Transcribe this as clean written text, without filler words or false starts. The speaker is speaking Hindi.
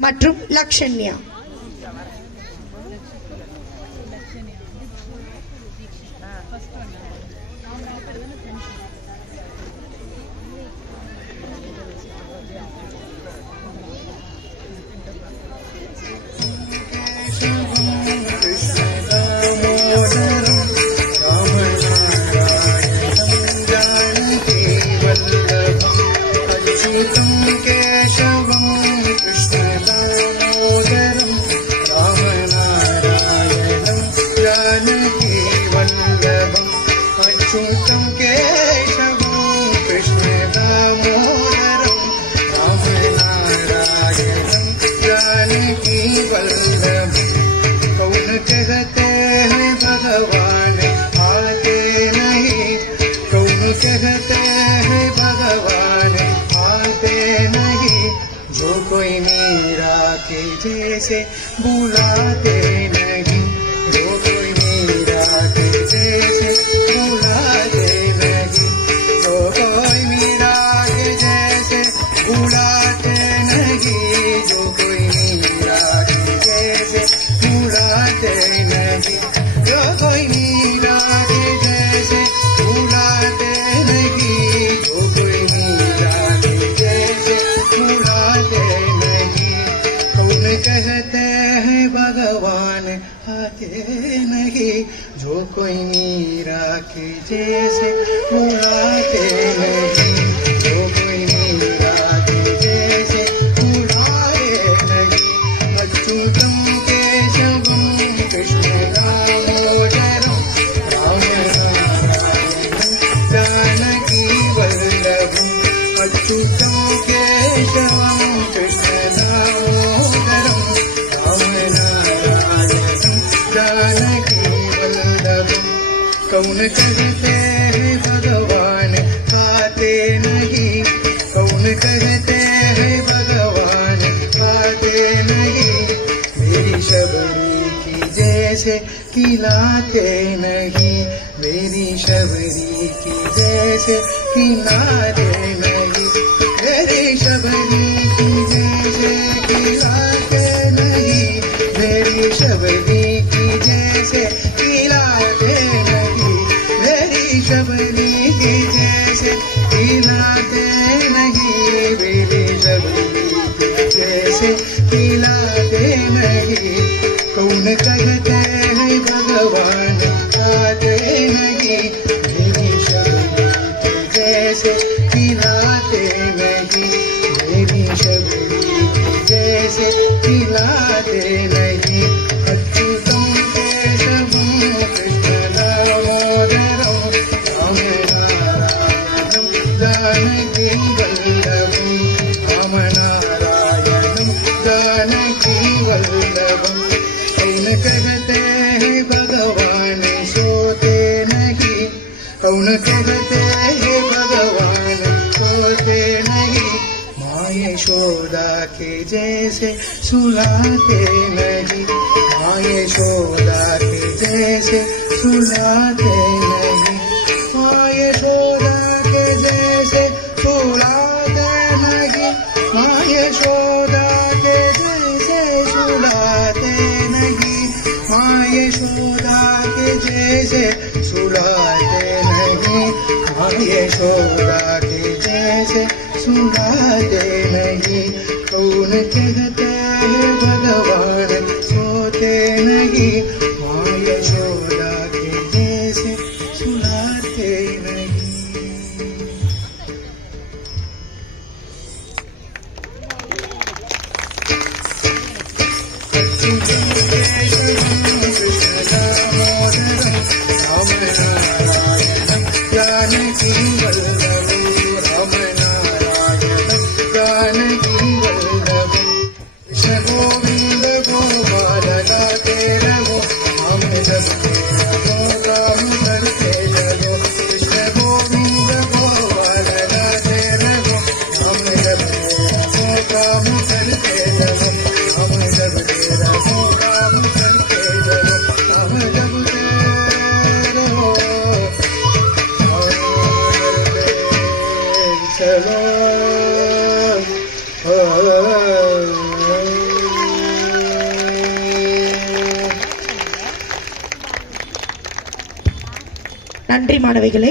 மற்றும் லக்ஷண்யா. जैसे बुलाते नहीं, जो कोई मीरा के जैसे बुलाते नहीं, जो कोई मीरा के जैसे बुलाते नहीं, जो कोई मीरा के जैसे बुलाते नहीं, जो कोई मीरा के जैसे बुलाते नहीं, जो कोई मीरा के जैसे बुलाते नहीं। कहते हैं भगवान आते नहीं, जो कोई मीरा के जैसे बुलाते नहीं, जो कोई मीरा के जैसे बुलाए नहीं। अच्युतम केशवम कृष्ण दामोदरम राम नारायणं जानकी वल्लभम। अच्युतम केशवम कृष्ण दामोदरम जानकी वल्लभम। कौन कहते हैं भगवान आते नहीं, कौन कहते हैं भगवान आते नहीं। मेरी शबरी की जैसे खिलाते नहीं, मेरी शबरी की जैसे खिलाते नहीं, मेरी शबरी की जैसे खिलाते नहीं, मेरी शबरी की जैसे खिलाते नहीं, मेरी शबरी की जैसे खिलाते नहीं, मेरी शबरी की जैसे खिलाते नहीं। कौन कहते हैं भगवान आते नहीं, मेरी शबरी की जैसे खिलाते नहीं, मेरी शबरी की जैसे खिलाते नहीं। अच्युतम केशवम कृष्ण दामोदरम राम नारायणं जानकी वल्लभम। राम नारायणं जानकी वल्लभम। कौन कहते हैं भगवान सोते नहीं, कौन कहते हैं भगवान सोते नहीं। माँ यशोदा के जैसे सुलाते नहीं, माँ यशोदा के जैसे सुलाते नहीं, माँ यशोदा के जैसे सुलाते नहीं, माँ यशोदा के जैसे सुलाते नहीं, माँ यशोदा के जैसे सुलाते नहीं, माँ यशोदा के जैसे सुलाते नहीं। कौन कहते हैं भगवान सोते नहीं, माँ यशोदा के जैसे सुलाते नहीं। जानकी वल्लभम राम नारायणं जानकी वल्लभम। कृष्ण गोविंद गोपाल गाते रहो, हम जपते रहो काम करते रहो। कृष्ण गोविंद गोपाल गाते रहो, हम जपते रहो काम करते रहो, हम जपते रहो। நன்றி மாணவிகளே.